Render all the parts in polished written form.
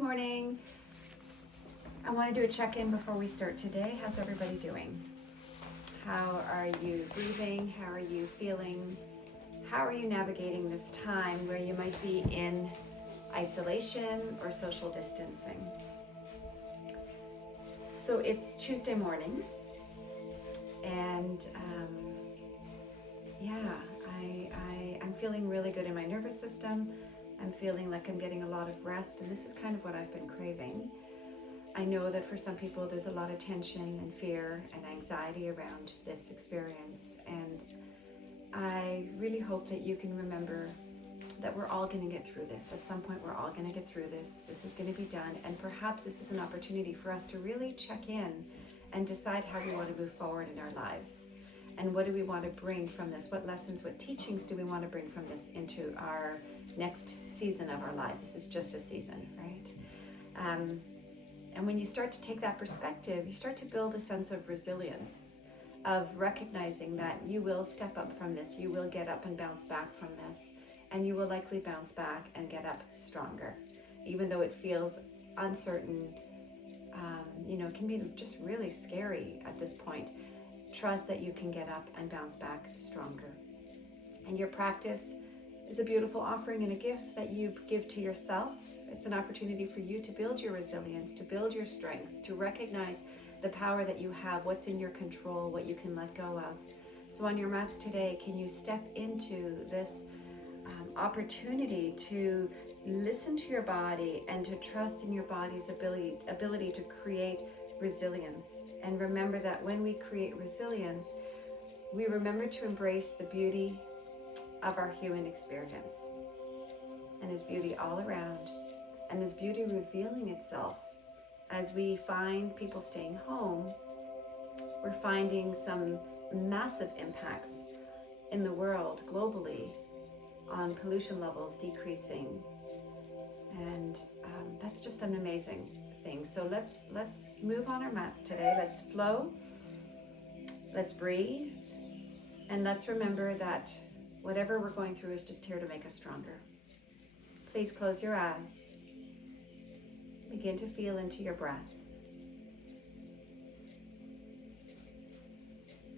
morning. I want to do a check-in before we start today. How's everybody doing? How are you breathing? How are you feeling? How are you navigating this time where you might be in isolation or social distancing? So it's Tuesday morning, and I'm feeling really good in my nervous system. I'm feeling like I'm getting a lot of rest, and this is kind of what I've been craving. I know that for some people there's a lot of tension and fear and anxiety around this experience, and I really hope that you can remember that we're all going to get through this. At some point we're all going to get through this. This is going to be done, and perhaps this is an opportunity for us to really check in and decide how we want to move forward in our lives. And what do we want to bring from this? What lessons, what teachings do we want to bring from this into our next season of our lives? This is just a season, right? And when you start to take that perspective, you start to build a sense of resilience, of recognizing that you will step up from this, you will get up and bounce back from this, and you will likely bounce back and get up stronger. Even though it feels uncertain, it can be just really scary at this point. Trust that you can get up and bounce back stronger. And your practice is a beautiful offering and a gift that you give to yourself. It's an opportunity for you to build your resilience, to build your strength, to recognize the power that you have, what's in your control, what you can let go of. So on your mats today, can you step into this opportunity to listen to your body and to trust in your body's ability to create resilience? And remember that when we create resilience, we remember to embrace the beauty of our human experience. And there's beauty all around. And there's beauty revealing itself as we find people staying home. We're finding some massive impacts in the world globally on pollution levels decreasing. And that's just an amazing thing. So let's move on our mats today. Let's flow. Let's breathe. And let's remember that whatever we're going through is just here to make us stronger. Please close your eyes. Begin to feel into your breath.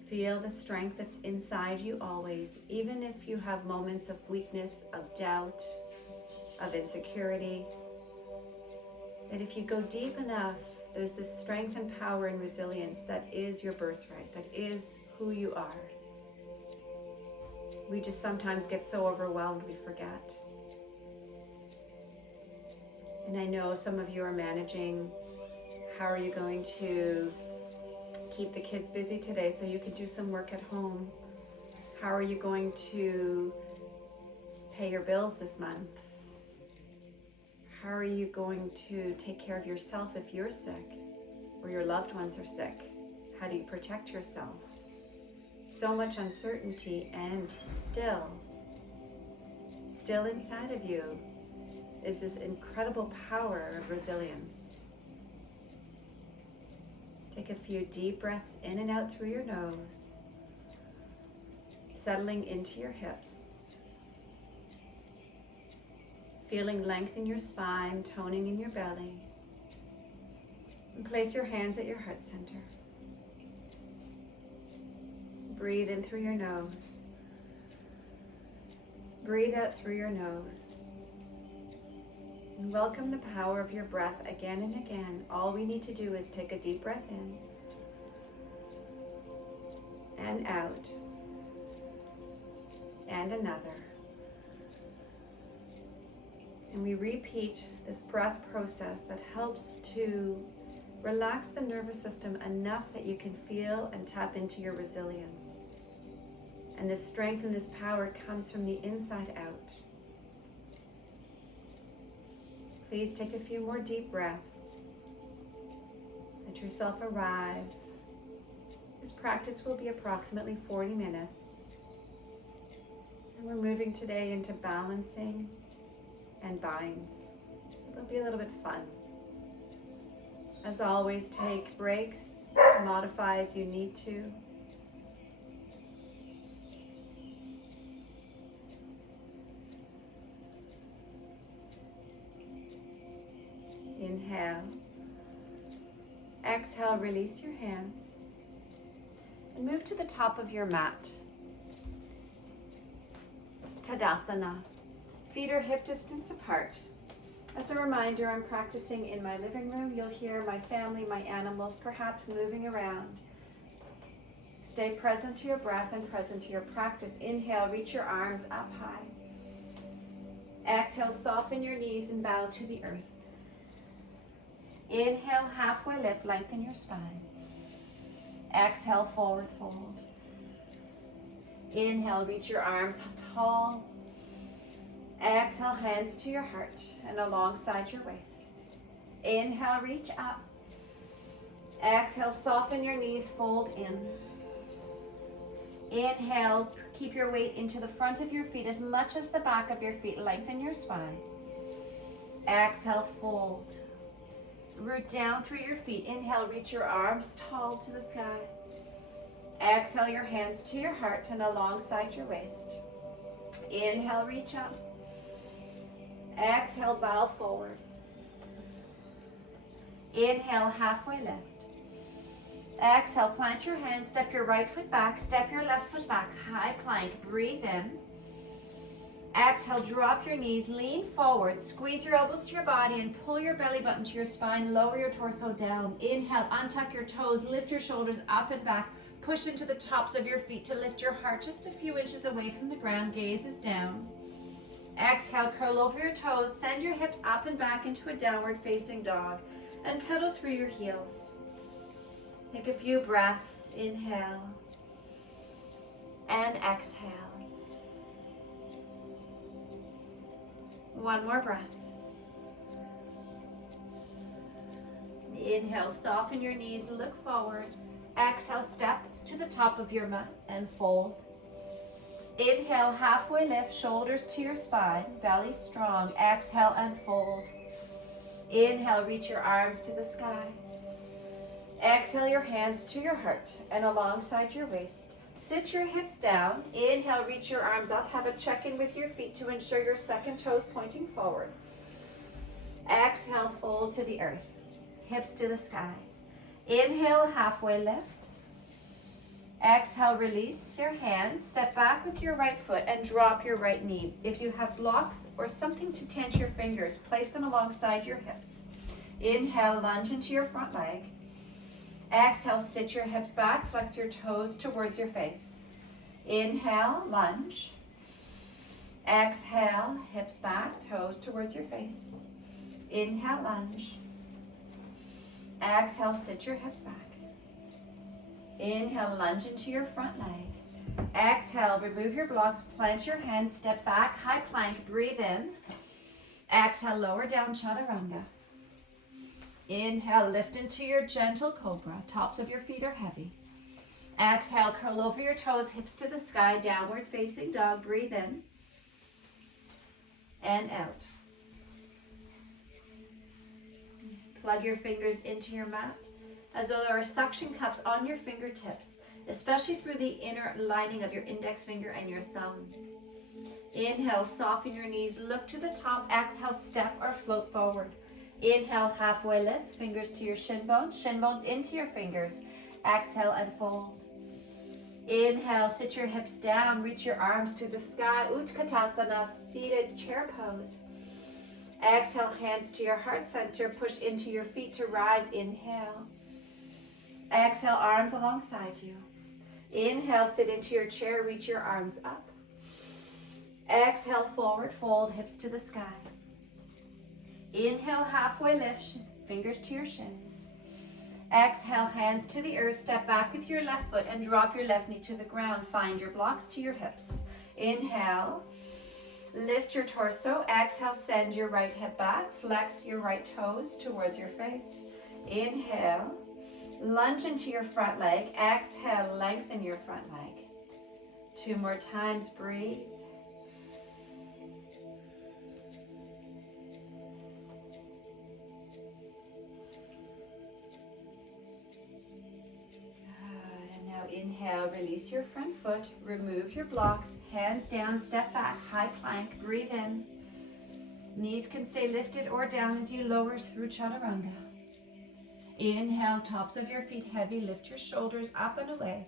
Feel the strength that's inside you always, even if you have moments of weakness, of doubt, of insecurity. That if you go deep enough, there's this strength and power and resilience that is your birthright, that is who you are. We just sometimes get so overwhelmed we forget. And I know some of you are managing, how are you going to keep the kids busy today so you can do some work at home? How are you going to pay your bills this month? How are you going to take care of yourself if you're sick or your loved ones are sick? How do you protect yourself? So much uncertainty, and still inside of you is this incredible power of resilience. Take a few deep breaths in and out through your nose, settling into your hips. Feeling length in your spine, toning in your belly. And place your hands at your heart center. Breathe in through your nose. Breathe out through your nose. And welcome the power of your breath again and again. All we need to do is take a deep breath in and out, and another. And we repeat this breath process that helps to relax the nervous system enough that you can feel and tap into your resilience. And this strength and this power comes from the inside out. Please take a few more deep breaths. Let yourself arrive. This practice will be approximately 40 minutes. And we're moving today into balancing and binds. So they'll be a little bit fun. As always, take breaks, modify as you need to. Inhale. Exhale, release your hands. And move to the top of your mat. Tadasana. Feet are hip distance apart. As a reminder, I'm practicing in my living room. You'll hear my family, my animals, perhaps moving around. Stay present to your breath and present to your practice. Inhale, reach your arms up high. Exhale, soften your knees and bow to the earth. Inhale, halfway lift, lengthen your spine. Exhale, forward fold. Inhale, reach your arms tall. Exhale, hands to your heart and alongside your waist. Inhale, reach up. Exhale, soften your knees, fold in. Inhale, keep your weight into the front of your feet as much as the back of your feet. Lengthen your spine. Exhale, fold. Root down through your feet. Inhale, reach your arms tall to the sky. Exhale, your hands to your heart and alongside your waist. Inhale, reach up. Exhale, bow forward. Inhale, halfway lift. Exhale, plant your hands, step your right foot back, step your left foot back, high plank, breathe in. Exhale, drop your knees, lean forward, squeeze your elbows to your body and pull your belly button to your spine, lower your torso down. Inhale, untuck your toes, lift your shoulders up and back, push into the tops of your feet to lift your heart just a few inches away from the ground, gaze is down. Exhale, curl over your toes, send your hips up and back into a downward facing dog and pedal through your heels. Take a few breaths, inhale and exhale. One more breath. Inhale, soften your knees, look forward. Exhale, step to the top of your mat and fold. Inhale, halfway lift, shoulders to your spine, belly strong. Exhale and fold. Inhale, reach your arms to the sky. Exhale, your hands to your heart and alongside your waist. Sit your hips down. Inhale, reach your arms up. Have a check-in with your feet to ensure your second toes pointing forward. Exhale, fold to the earth. Hips to the sky. Inhale, halfway lift. Exhale, release your hands. Step back with your right foot and drop your right knee. If you have blocks or something to tense your fingers, place them alongside your hips. Inhale, lunge into your front leg. Exhale, sit your hips back, flex your toes towards your face. Inhale, lunge. Exhale, hips back, toes towards your face. Inhale, lunge. Exhale, sit your hips back. Inhale, lunge into your front leg. Exhale, remove your blocks, plant your hands, step back, high plank, breathe in. Exhale, lower down, chaturanga. Inhale, lift into your gentle cobra. Tops of your feet are heavy. Exhale, curl over your toes, hips to the sky, downward facing dog. Breathe in and out. Plug your fingers into your mat as though there are suction cups on your fingertips, especially through the inner lining of your index finger and your thumb. Inhale, soften your knees, look to the top. Exhale, step or float forward. Inhale, halfway lift, fingers to your shin bones into your fingers. Exhale and fold. Inhale, sit your hips down, reach your arms to the sky. Utkatasana, seated chair pose. Exhale, hands to your heart center, push into your feet to rise. Inhale. Exhale, arms alongside you. Inhale, sit into your chair, reach your arms up. Exhale, forward fold, hips to the sky. Inhale, halfway lift, fingers to your shins. Exhale, hands to the earth, step back with your left foot and drop your left knee to the ground. Find your blocks to your hips. Inhale, lift your torso. Exhale, send your right hip back, flex your right toes towards your face. Inhale, lunge into your front leg. Exhale, lengthen your front leg. 2 more times, breathe. Inhale, release your front foot, remove your blocks, hands down, step back, high plank, breathe in. Knees can stay lifted or down as you lower through chaturanga. Inhale, tops of your feet heavy, lift your shoulders up and away.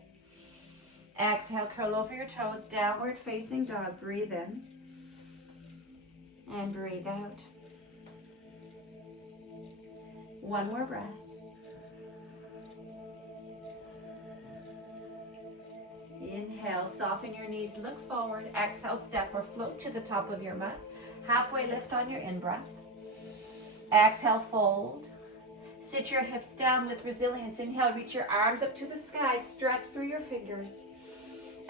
Exhale, curl over your toes, downward facing dog. Breathe in and breathe out. One more breath. Inhale, soften your knees, look forward. Exhale, step or float to the top of your mat. Halfway lift on your in-breath. Exhale, fold. Sit your hips down with resilience. Inhale, reach your arms up to the sky. Stretch through your fingers.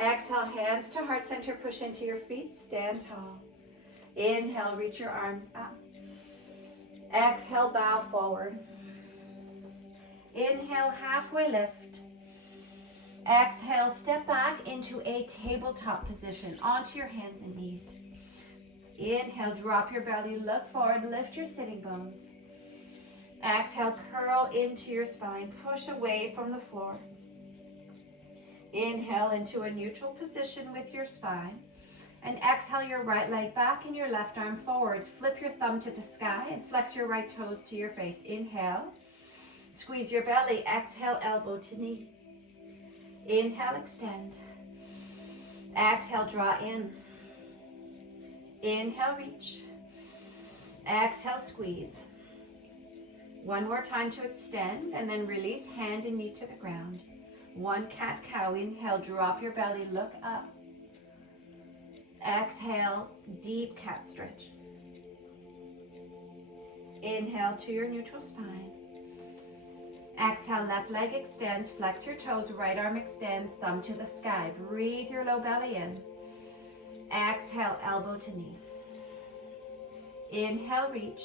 Exhale, hands to heart center. Push into your feet. Stand tall. Inhale, reach your arms up. Exhale, bow forward. Inhale, halfway lift. Exhale, step back into a tabletop position onto your hands and knees. Inhale, drop your belly, look forward, lift your sitting bones. Exhale, curl into your spine, push away from the floor. Inhale into a neutral position with your spine. And exhale your right leg back and your left arm forward. Flip your thumb to the sky and flex your right toes to your face. Inhale, squeeze your belly. Exhale, elbow to knee. Inhale, extend. Exhale, draw in. Inhale, reach. Exhale, squeeze. One more time to extend and then release, hand and knee to the ground. One cat-cow. Inhale, drop your belly, look up. Exhale, deep cat stretch. Inhale to your neutral spine. Exhale, left leg extends, flex your toes, right arm extends, thumb to the sky. Breathe your low belly in. Exhale, elbow to knee. Inhale, reach.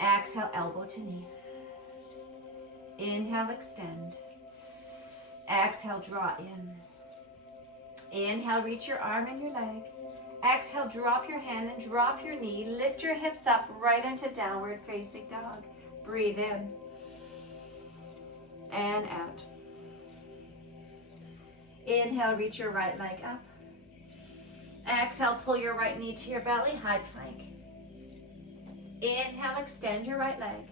Exhale, elbow to knee. Inhale, extend. Exhale, draw in. Inhale, reach your arm and your leg. Exhale, drop your hand and drop your knee. Lift your hips up right into downward facing dog. Breathe in and out. Inhale, reach your right leg up. Exhale, pull your right knee to your belly, high plank. Inhale, extend your right leg.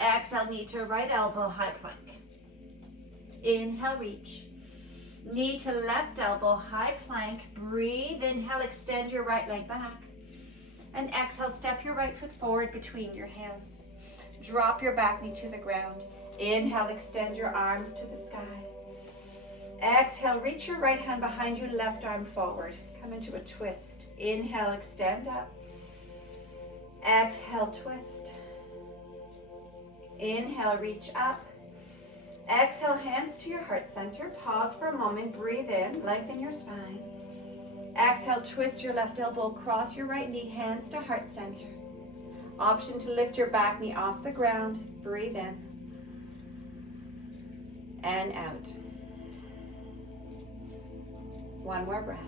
Exhale, knee to right elbow, high plank. Inhale, reach. Knee to left elbow, high plank. Breathe. Inhale, extend your right leg back. And exhale, step your right foot forward between your hands. Drop your back knee to the ground. Inhale, extend your arms to the sky. Exhale, reach your right hand behind you, left arm forward. Come into a twist. Inhale, extend up. Exhale, twist. Inhale, reach up. Exhale, hands to your heart center. Pause for a moment. Breathe in, lengthen your spine. Exhale, twist your left elbow, cross your right knee, hands to heart center. Option to lift your back knee off the ground. Breathe in and out. One more breath.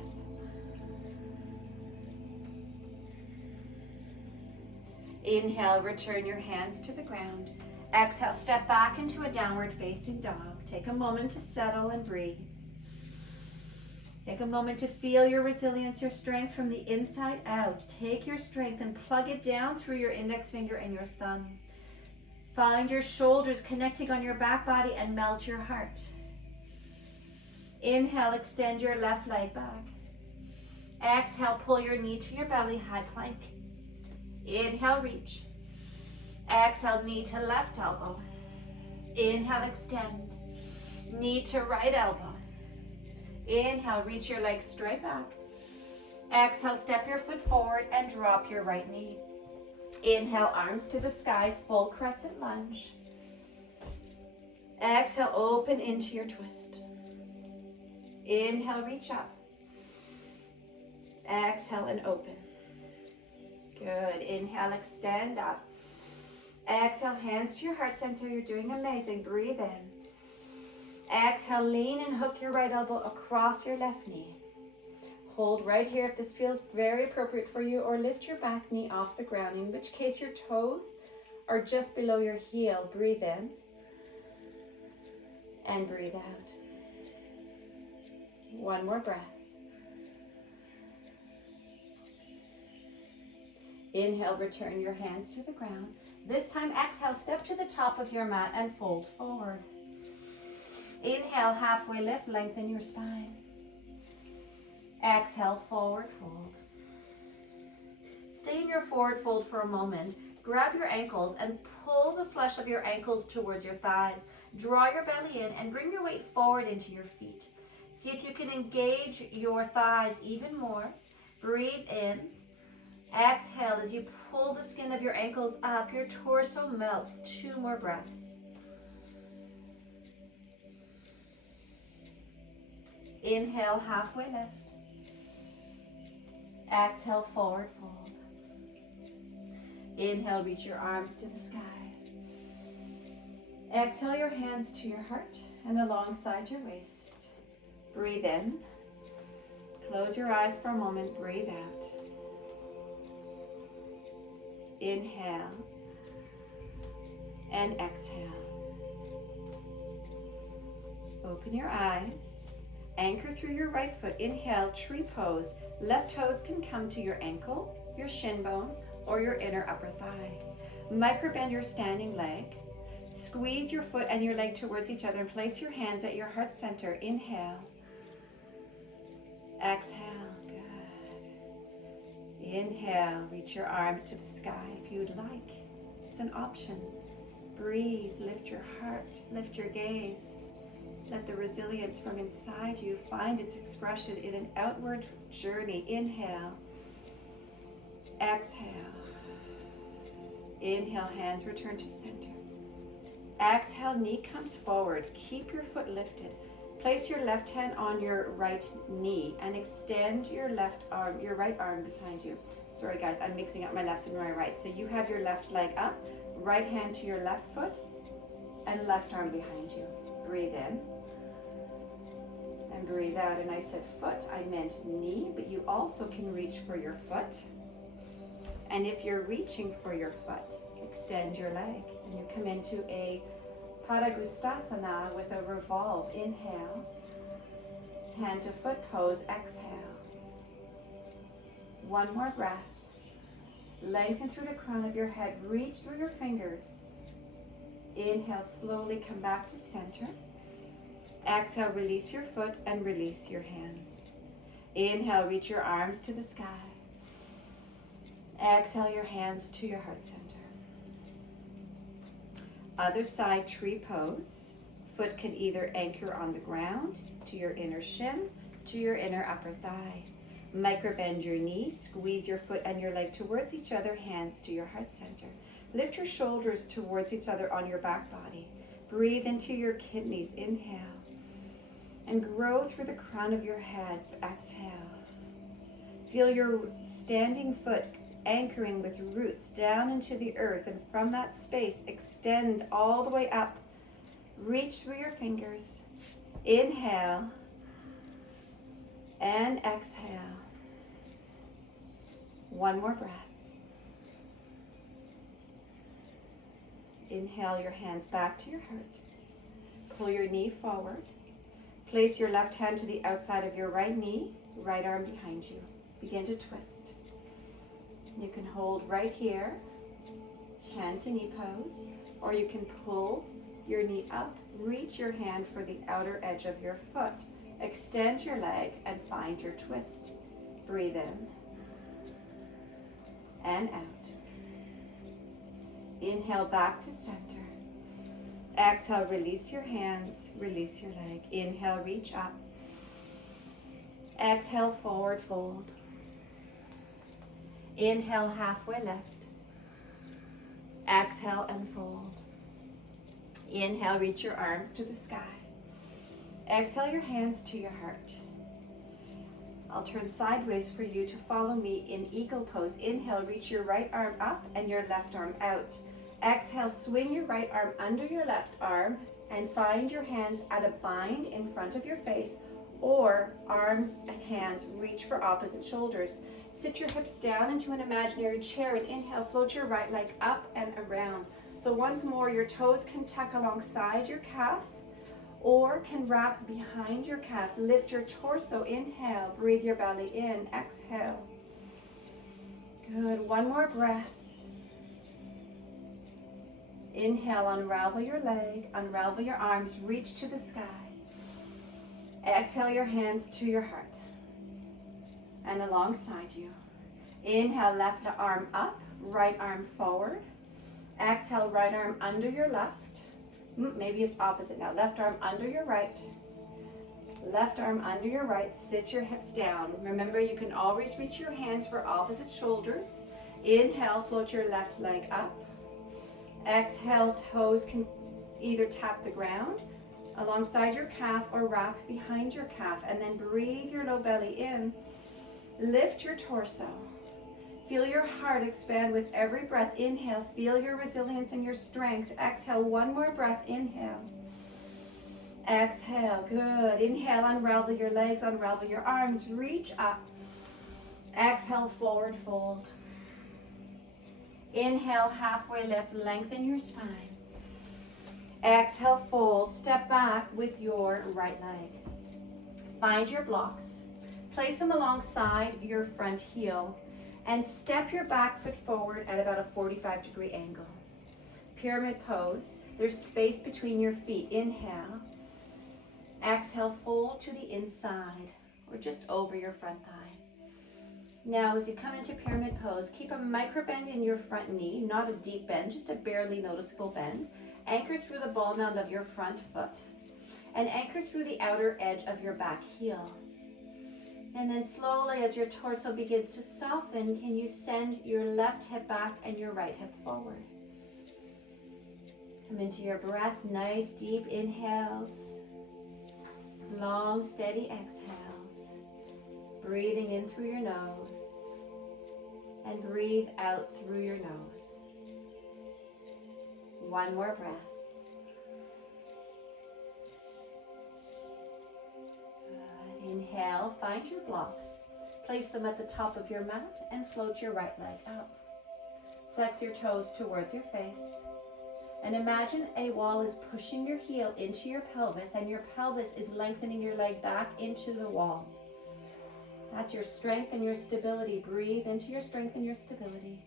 Inhale, return your hands to the ground. Exhale, step back into a downward facing dog. Take a moment to settle and breathe. Take a moment to feel your resilience, your strength from the inside out. Take your strength and plug it down through your index finger and your thumb. Find your shoulders connecting on your back body and melt your heart. Inhale, extend your left leg back. Exhale, pull your knee to your belly, high plank. Inhale, reach. Exhale, knee to left elbow. Inhale, extend. Knee to right elbow. Inhale, reach your legs straight back. Exhale, step your foot forward and drop your right knee. Inhale, arms to the sky, full crescent lunge. Exhale, open into your twist. Inhale, reach up. Exhale and open. Good. Inhale, extend up. Exhale, hands to your heart center. You're doing amazing. Breathe in. Exhale, lean and hook your right elbow across your left knee. Hold right here if this feels very appropriate for you, or lift your back knee off the ground, in which case your toes are just below your heel. Breathe in and breathe out. One more breath. Inhale, return your hands to the ground. This time, exhale, step to the top of your mat and fold forward. Inhale, halfway lift, lengthen your spine. Exhale, forward fold. Stay in your forward fold for a moment. Grab your ankles and pull the flesh of your ankles towards your thighs. Draw your belly in and bring your weight forward into your feet. See if you can engage your thighs even more. Breathe in. Exhale as you pull the skin of your ankles up. Your torso melts. 2 more breaths. Inhale, halfway lift. Exhale, forward fold. Inhale, reach your arms to the sky. Exhale your hands to your heart and alongside your waist. Breathe in. Close your eyes for a moment. Breathe out. Inhale and exhale. Open your eyes. Anchor through your right foot. Inhale, tree pose. Left toes can come to your ankle, your shin bone, or your inner upper thigh. Microbend your standing leg. Squeeze your foot and your leg towards each other and place your hands at your heart center. Inhale. Exhale. Good. Inhale. Reach your arms to the sky if you'd like. It's an option. Breathe. Lift your heart. Lift your gaze. Let the resilience from inside you find its expression in an outward journey. Inhale. Exhale. Inhale, hands return to center. Exhale, knee comes forward. Keep your foot lifted. Place your left hand on your right knee and extend your left arm, your right arm behind you. Sorry guys, I'm mixing up my lefts and my right. So you have your left leg up, right hand to your left foot, and left arm behind you. Breathe in. And breathe out. And I said foot, I meant knee, but you also can reach for your foot. And if you're reaching for your foot, extend your leg and you come into a Padangusthasana with a revolve. Inhale, hand to foot pose, exhale. 1 more breath. Lengthen through the crown of your head, reach through your fingers. Inhale, slowly come back to center. Exhale, release your foot and release your hands. Inhale, reach your arms to the sky. Exhale your hands to your heart center. Other side, tree pose. Foot can either anchor on the ground to your inner shin, to your inner upper thigh. Microbend your knee, squeeze your foot and your leg towards each other, hands to your heart center. Lift your shoulders towards each other on your back body. Breathe into your kidneys, inhale. And grow through the crown of your head, exhale. Feel your standing foot anchoring with roots down into the earth, and from that space extend all the way up. Reach through your fingers. Inhale and exhale. 1 more breath. Inhale your hands back to your heart. Pull your knee forward. Place your left hand to the outside of your right knee, right arm behind you. Begin to twist. You can hold right here, hand to knee pose, or you can pull your knee up, reach your hand for the outer edge of your foot, extend your leg and find your twist. Breathe in and out. Inhale back to center. Exhale, release your hands, release your leg. Inhale, reach up. Exhale, forward fold. Inhale, halfway lift. Exhale and fold. Inhale, reach your arms to the sky. Exhale your hands to your heart. I'll turn sideways for you to follow me in eagle pose. Inhale, reach your right arm up and your left arm out. Exhale, swing your right arm under your left arm and find your hands at a bind in front of your face, or arms and hands reach for opposite shoulders. Sit your hips down into an imaginary chair and inhale, float your right leg up and around. So once more, your toes can tuck alongside your calf or can wrap behind your calf. Lift your torso, inhale, breathe your belly in, exhale. Good. One more breath. Inhale, unravel your leg, unravel your arms, reach to the sky. Exhale your hands to your heart and alongside you. Inhale, left arm up, right arm forward. Exhale, right arm under your left. Maybe it's opposite now. Left arm under your right. Left arm under your right. Sit your hips down. Remember, you can always reach your hands for opposite shoulders. Inhale, float your left leg up. Exhale, toes can either tap the ground alongside your calf or wrap behind your calf. And then breathe your low belly in. Lift your torso. Feel your heart expand with every breath. Inhale, feel your resilience and your strength. Exhale, one more breath. Inhale. Exhale, good. Inhale, unravel your legs, unravel your arms, reach up. Exhale, forward fold. Inhale, halfway lift, lengthen your spine. Exhale, fold, step back with your right leg. Find your blocks. Place them alongside your front heel and step your back foot forward at about a 45-degree angle. Pyramid pose. There's space between your feet. Inhale. Exhale, fold to the inside or just over your front thigh. Now, as you come into pyramid pose, keep a micro bend in your front knee, not a deep bend, just a barely noticeable bend. Anchor through the ball mound of your front foot and anchor through the outer edge of your back heel. And then slowly, as your torso begins to soften, can you send your left hip back and your right hip forward? Come into your breath, nice deep inhales, long steady exhales. Breathing in through your nose and breathe out through your nose. One more breath. Good. Inhale, find your blocks. Place them at the top of your mat and float your right leg up. Flex your toes towards your face. And imagine a wall is pushing your heel into your pelvis and your pelvis is lengthening your leg back into the wall. That's your strength and your stability. Breathe into your strength and your stability.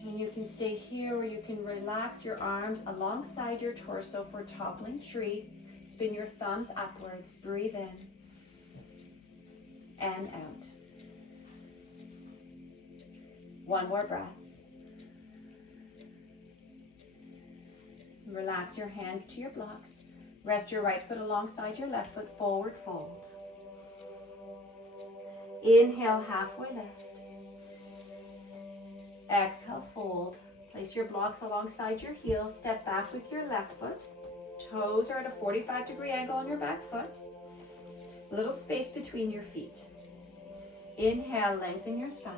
And you can stay here or you can relax your arms alongside your torso for toppling tree. Spin your thumbs upwards. Breathe in and out. One more breath. Relax your hands to your blocks. Rest your right foot alongside your left foot. Forward fold. Inhale, halfway lift. Exhale, fold. Place your blocks alongside your heels. Step back with your left foot. Toes are at a 45-degree angle on your back foot. A little space between your feet. Inhale, lengthen your spine.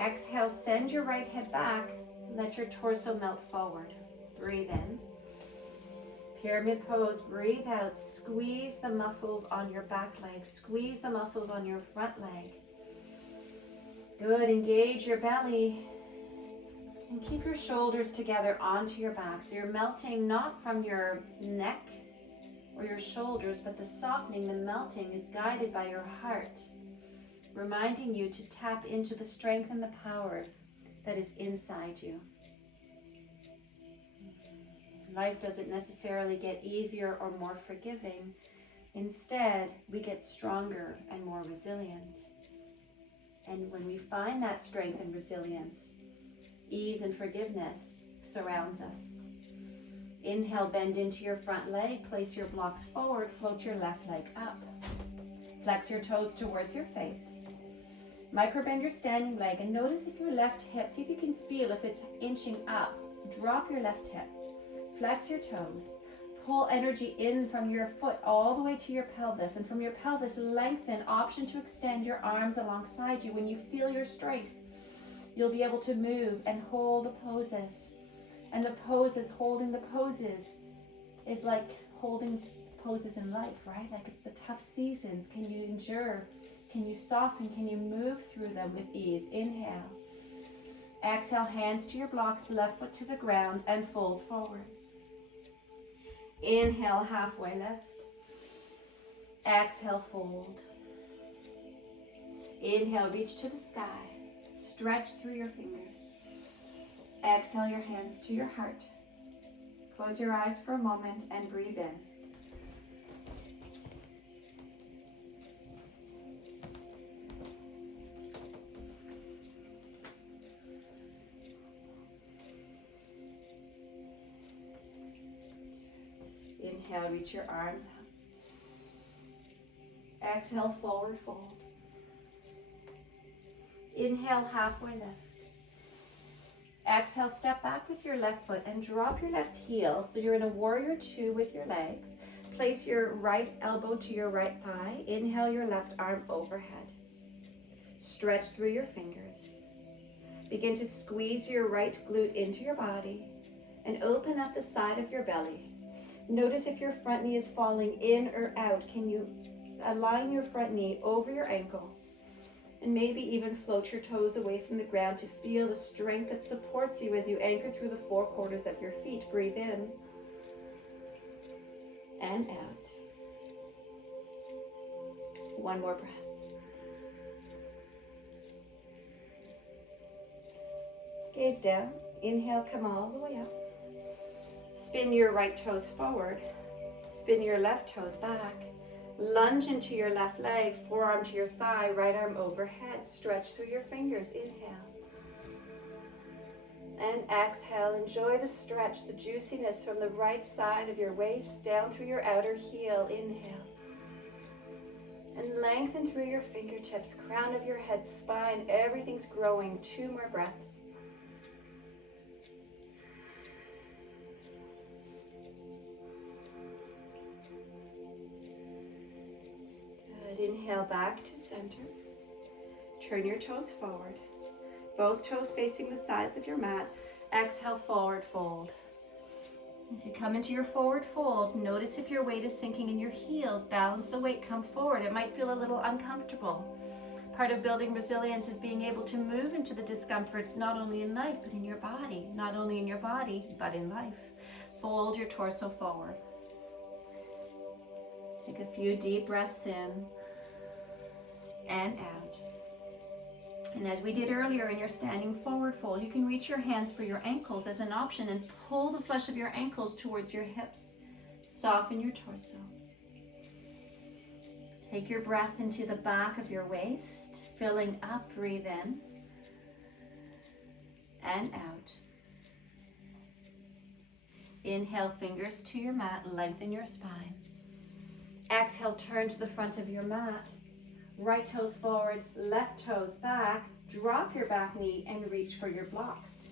Exhale, send your right hip back. Let your torso melt forward. Breathe in. Pyramid pose, breathe out. Squeeze the muscles on your back leg. Squeeze the muscles on your front leg. Good, engage your belly. And keep your shoulders together onto your back. So you're melting not from your neck or your shoulders, but the softening, the melting is guided by your heart, reminding you to tap into the strength and the power that is inside you. Life doesn't necessarily get easier or more forgiving. Instead, we get stronger and more resilient. And when we find that strength and resilience, ease and forgiveness surrounds us. Inhale, bend into your front leg, place your blocks forward, float your left leg up. Flex your toes towards your face. Microbend your standing leg and notice if your left hip, see if you can feel if it's inching up. Drop your left hip. Flex your toes. Pull energy in from your foot all the way to your pelvis, and from your pelvis lengthen, option to extend your arms alongside you. When you feel your strength, you'll be able to move and hold the poses. And the poses, holding the poses, is like holding poses in life, right? Like it's the tough seasons. Can you endure? Can you soften? Can you move through them with ease? Inhale. Exhale, hands to your blocks, left foot to the ground, and fold forward. Inhale, halfway lift. Exhale, fold. Inhale, reach to the sky. Stretch through your fingers. Exhale your hands to your heart. Close your eyes for a moment and breathe in. Inhale, reach your arms up. Exhale, forward fold. Inhale, halfway lift. Exhale, step back with your left foot and drop your left heel so you're in a warrior two with your legs. Place your right elbow to your right thigh. Inhale your left arm overhead. Stretch through your fingers. Begin to squeeze your right glute into your body and open up the side of your belly. Notice if your front knee is falling in or out. Can you align your front knee over your ankle? And maybe even float your toes away from the ground to feel the strength that supports you as you anchor through the four corners of your feet. Breathe in and out. One more breath. Gaze down. Inhale, come all the way up. Spin your right toes forward. Spin your left toes back. Lunge into your left leg, forearm to your thigh, right arm overhead. Stretch through your fingers. Inhale. And exhale. Enjoy the stretch, the juiciness from the right side of your waist down through your outer heel. Inhale. And lengthen through your fingertips, crown of your head, spine. Everything's growing. 2 more breaths. Inhale back to center. Turn your toes forward. Both toes facing the sides of your mat. Exhale, forward fold. As you come into your forward fold, notice if your weight is sinking in your heels. Balance the weight, come forward. It might feel a little uncomfortable. Part of building resilience is being able to move into the discomforts, not only in life, but in your body. Not only in your body, but in life. Fold your torso forward. Take a few deep breaths in and out. And as we did earlier in your standing forward fold, you can reach your hands for your ankles as an option and pull the flesh of your ankles towards your hips. Soften your torso. Take your breath into the back of your waist, filling up, breathe in and out. Inhale, fingers to your mat, lengthen your spine. Exhale, turn to the front of your mat. Right toes forward, left toes back. Drop your back knee and reach for your blocks.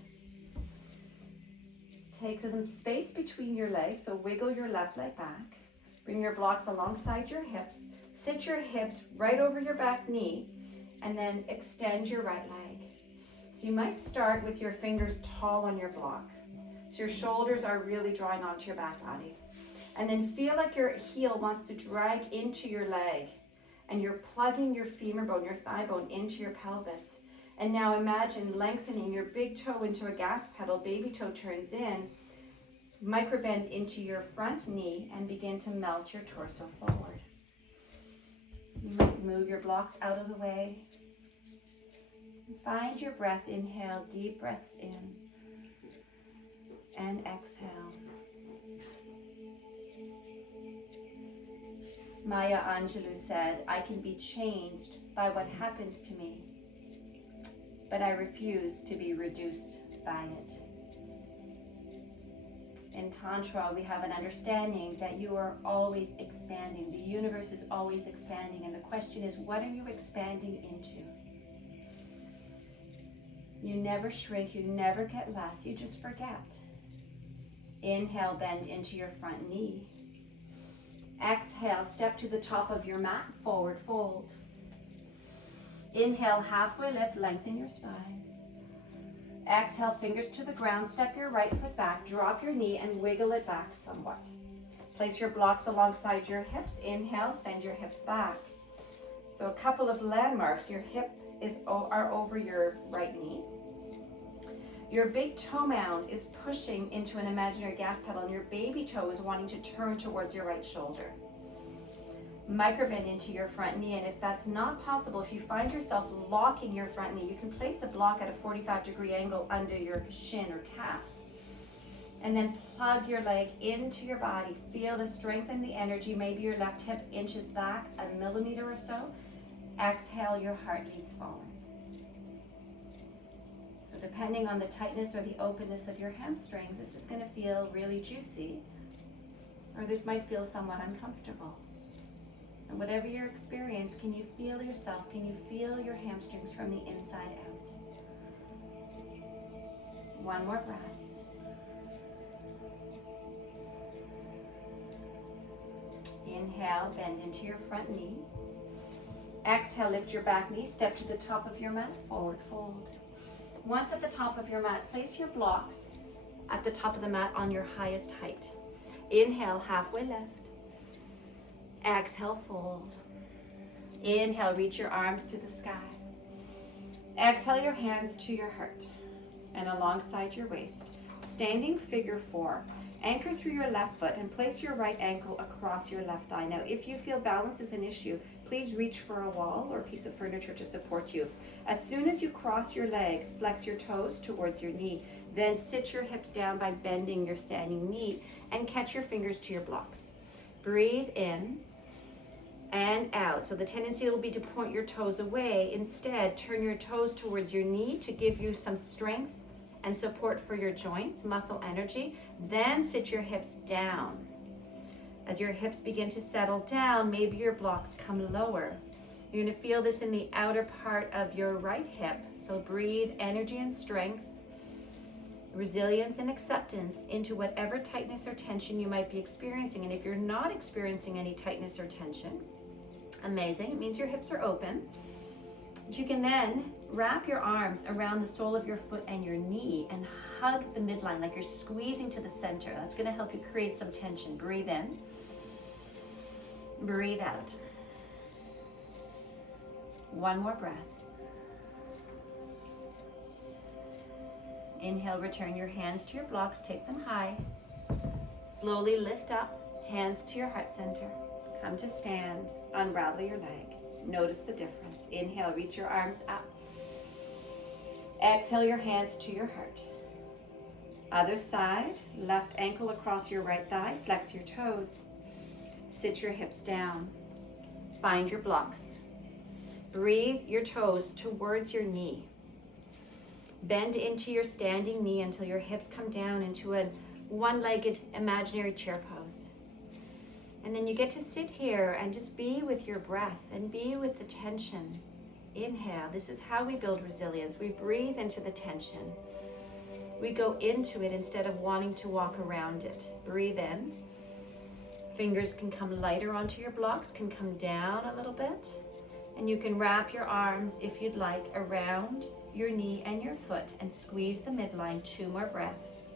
Take some space between your legs, so wiggle your left leg back. Bring your blocks alongside your hips. Sit your hips right over your back knee, and then extend your right leg. So you might start with your fingers tall on your block. So your shoulders are really drawing onto your back body. And then feel like your heel wants to drag into your leg. And you're plugging your femur bone, your thigh bone into your pelvis. And now imagine lengthening your big toe into a gas pedal, baby toe turns in, microbend into your front knee and begin to melt your torso forward. You might move your blocks out of the way. Find your breath, inhale, deep breaths in and exhale. Maya Angelou said, "I can be changed by what happens to me, but I refuse to be reduced by it." In Tantra, we have an understanding that you are always expanding. The universe is always expanding, and the question is, what are you expanding into? You never shrink, you never get less, you just forget. Inhale, bend into your front knee. Exhale, step to the top of your mat, forward fold. Inhale, halfway lift, lengthen your spine. Exhale, fingers to the ground, step your right foot back, drop your knee and wiggle it back somewhat. Place your blocks alongside your hips. Inhale, send your hips back. So a couple of landmarks, your hip are over your right knee. Your big toe mound is pushing into an imaginary gas pedal, and your baby toe is wanting to turn towards your right shoulder. Micro bend into your front knee, and if that's not possible, if you find yourself locking your front knee, you can place a block at a 45-degree angle under your shin or calf. And then plug your leg into your body. Feel the strength and the energy. Maybe your left hip inches back a millimeter or so. Exhale, your heart leads forward. So depending on the tightness or the openness of your hamstrings, this is going to feel really juicy, or this might feel somewhat uncomfortable. And whatever your experience, can you feel yourself? Can you feel your hamstrings from the inside out? One more breath. Inhale, bend into your front knee. Exhale, lift your back knee, step to the top of your mat, forward fold. Once at the top of your mat, place your blocks at the top of the mat on your highest height. Inhale, halfway lift. Exhale, fold. Inhale, reach your arms to the sky. Exhale, your hands to your heart and alongside your waist. Standing figure 4. Anchor through your left foot and place your right ankle across your left thigh. Now, if you feel balance is an issue, please reach for a wall or a piece of furniture to support you. As soon as you cross your leg, flex your toes towards your knee. Then sit your hips down by bending your standing knee and catch your fingers to your blocks. Breathe in and out. So the tendency will be to point your toes away. Instead, turn your toes towards your knee to give you some strength and support for your joints, muscle energy. Then sit your hips down. As your hips begin to settle down, maybe your blocks come lower. You're going to feel this in the outer part of your right hip. So breathe energy and strength, resilience and acceptance into whatever tightness or tension you might be experiencing. And if you're not experiencing any tightness or tension, amazing. It means your hips are open. But you can then wrap your arms around the sole of your foot and your knee and hug the midline like you're squeezing to the center. That's going to help you create some tension. Breathe in. Breathe out. One more breath. Inhale, return your hands to your blocks, take them high. Slowly lift up, hands to your heart center. Come to stand, unravel your leg. Notice the difference. Inhale, reach your arms up. Exhale, your hands to your heart. Other side, left ankle across your right thigh, flex your toes. Sit your hips down. Find your blocks. Breathe your toes towards your knee. Bend into your standing knee until your hips come down into a one-legged imaginary chair pose. And then you get to sit here and just be with your breath and be with the tension. Inhale. This is how we build resilience. We breathe into the tension. We go into it instead of wanting to walk around it. Breathe in. Fingers can come lighter onto your blocks, can come down a little bit. And you can wrap your arms, if you'd like, around your knee and your foot and squeeze the midline. 2 more breaths.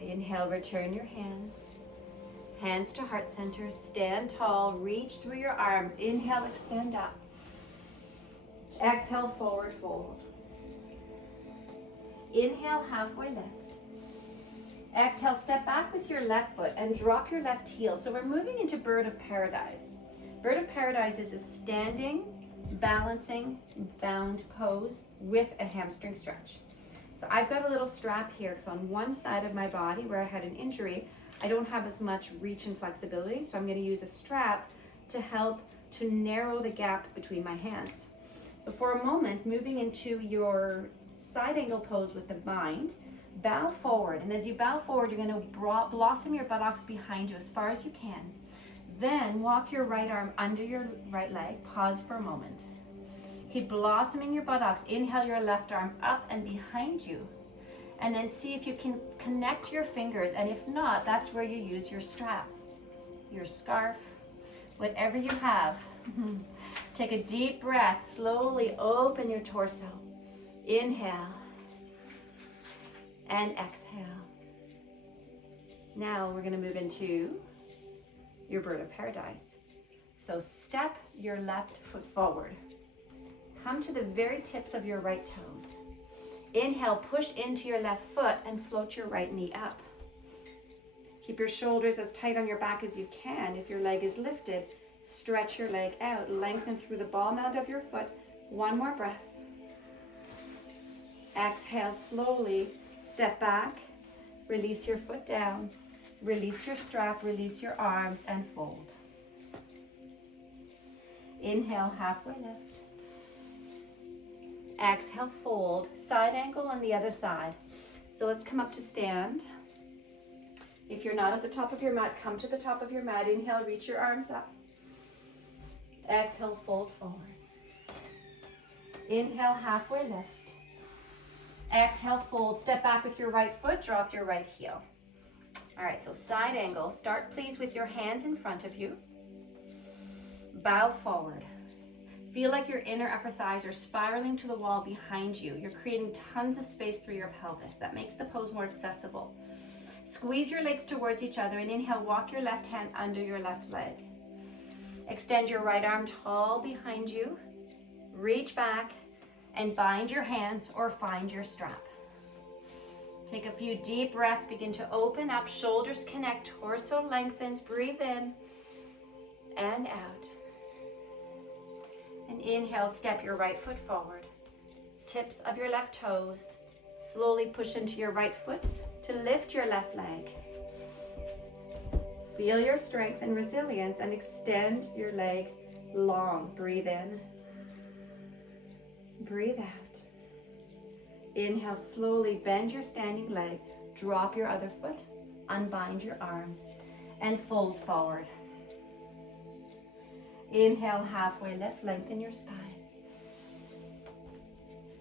Inhale, return your hands. Hands to heart center. Stand tall, reach through your arms. Inhale, extend up. Exhale, forward fold. Inhale, halfway lift. Exhale, step back with your left foot and drop your left heel. So we're moving into Bird of Paradise. Bird of Paradise is a standing, balancing, bound pose with a hamstring stretch. So I've got a little strap here because on one side of my body where I had an injury, I don't have as much reach and flexibility. So I'm going to use a strap to help to narrow the gap between my hands. So for a moment, moving into your side angle pose with the bind, bow forward. And as you bow forward, you're going to blossom your buttocks behind you as far as you can. Then walk your right arm under your right leg. Pause for a moment. Keep blossoming your buttocks. Inhale your left arm up and behind you. And then see if you can connect your fingers. And if not, that's where you use your strap, your scarf, whatever you have. Take a deep breath. Slowly open your torso. Inhale and exhale. Now we're going to move into your Bird of Paradise. So step your left foot forward. Come to the very tips of your right toes. Inhale, push into your left foot and float your right knee up. Keep your shoulders as tight on your back as you can. If your leg is lifted, stretch your leg out. Lengthen through the ball mount of your foot. One more breath. Exhale slowly. Step back. Release your foot down. Release your strap. Release your arms and fold. Inhale, halfway lift. Exhale, fold. Side angle on the other side. So let's come up to stand. If you're not at the top of your mat, come to the top of your mat. Inhale, reach your arms up. Exhale, fold forward. Inhale, halfway lift. Exhale, fold. Step back with your right foot. Drop your right heel. All right, so side angle. Start, please, with your hands in front of you. Bow forward. Feel like your inner upper thighs are spiraling to the wall behind you. You're creating tons of space through your pelvis. That makes the pose more accessible. Squeeze your legs towards each other and inhale, walk your left hand under your left leg. Extend your right arm tall behind you. Reach back and bind your hands or find your strap. Take a few deep breaths. Begin to open up. Shoulders connect. Torso lengthens. Breathe in and out. And inhale, step your right foot forward. Tips of your left toes. Slowly push into your right foot to lift your left leg. Feel your strength and resilience and extend your leg long. Breathe in. Breathe out. Inhale, slowly bend your standing leg. Drop your other foot. Unbind your arms and fold forward. Inhale, halfway lift, lengthen your spine.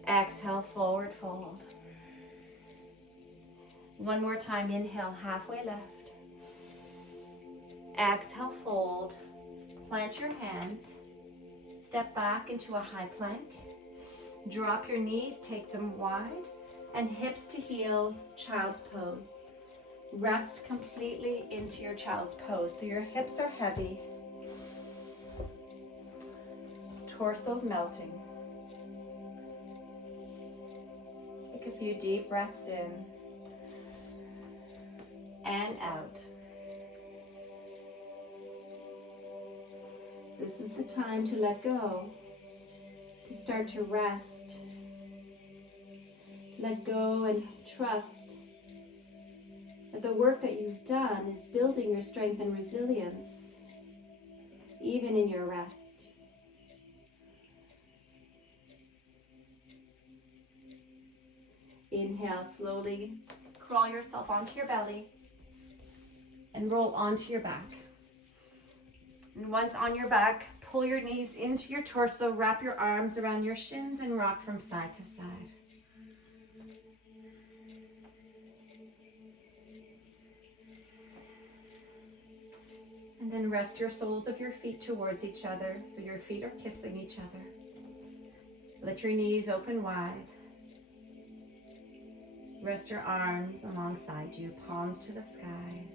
Exhale, forward fold. One more time, inhale, halfway lift. Exhale, fold. Plant your hands. Step back into a high plank. Drop your knees, take them wide, and hips to heels, child's pose. Rest completely into your child's pose. So your hips are heavy. Torso's melting. Take a few deep breaths in and out. This is the time to let go, to start to rest. Let go and trust that the work that you've done is building your strength and resilience, even in your rest. Inhale, slowly crawl yourself onto your belly and roll onto your back. And once on your back, pull your knees into your torso, wrap your arms around your shins and rock from side to side. And then rest your soles of your feet towards each other so your feet are kissing each other. Let your knees open wide. Rest your arms alongside you, palms to the sky.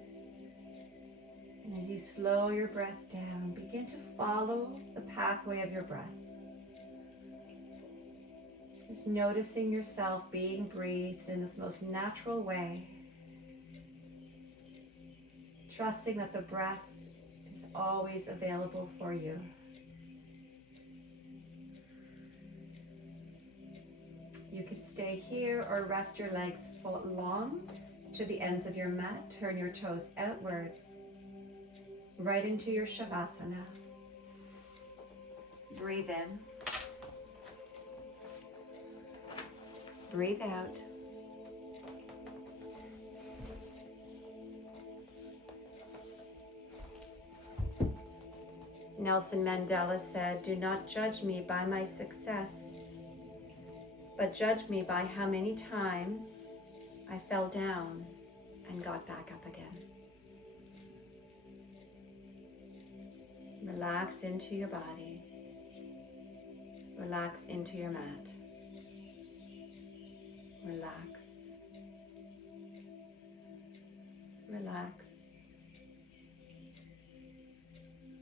And as you slow your breath down, begin to follow the pathway of your breath. Just noticing yourself being breathed in this most natural way. Trusting that the breath is always available for you. You could stay here or rest your legs long to the ends of your mat. Turn your toes outwards, right into your Shavasana. Breathe in. Breathe out. Nelson Mandela said, "Do not judge me by my success, but judge me by how many times I fell down and got back up again." Relax into your body. Relax into your mat. Relax. Relax.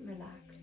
Relax.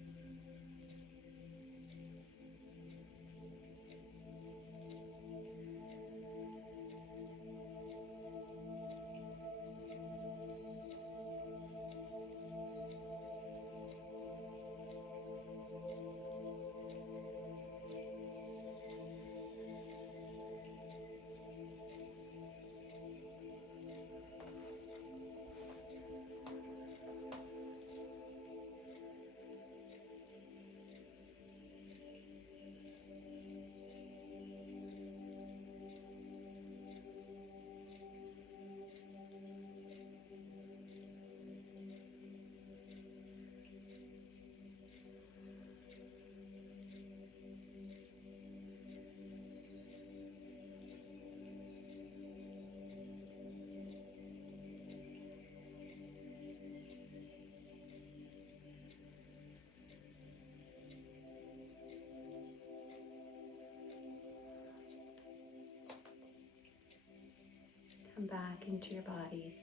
back into your bodies.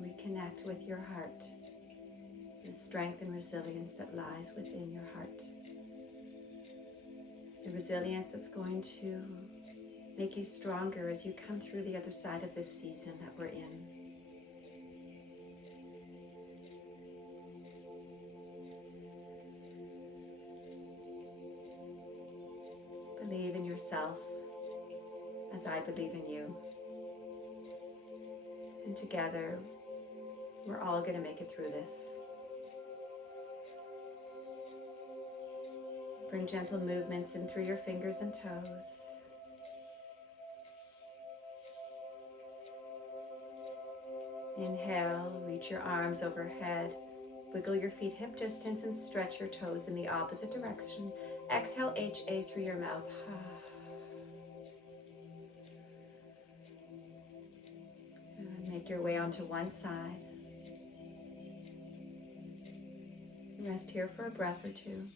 Reconnect with your heart, the strength and resilience that lies within your heart. The resilience that's going to make you stronger as you come through the other side of this season that we're in. Believe in yourself as I believe in you. And together, we're all going to make it through this. Bring gentle movements in through your fingers and toes. Inhale, reach your arms overhead. Wiggle your feet hip distance and stretch your toes in the opposite direction. Exhale, HA through your mouth. And make your way onto one side. Rest here for a breath or two.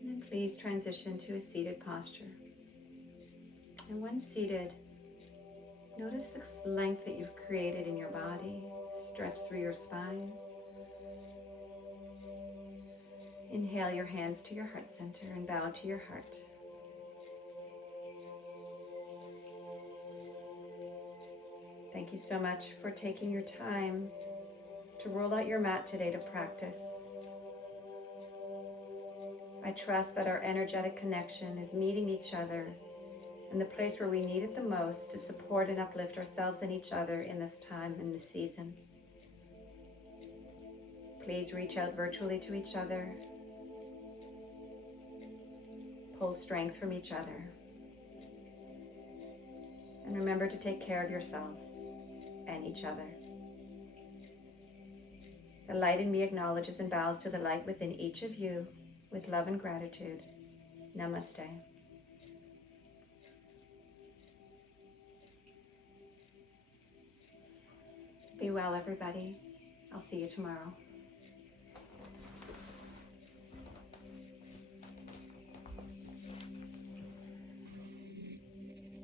And then please transition to a seated posture. And once seated, notice the length that you've created in your body. Stretch through your spine. Inhale your hands to your heart center and bow to your heart. Thank you so much for taking your time to roll out your mat today to practice. I trust that our energetic connection is meeting each other in the place where we need it the most to support and uplift ourselves and each other in this time and this season. Please reach out virtually to each other. Pull strength from each other. And remember to take care of yourselves and each other. The light in me acknowledges and bows to the light within each of you with love and gratitude. Namaste. Be well, everybody. I'll see you tomorrow.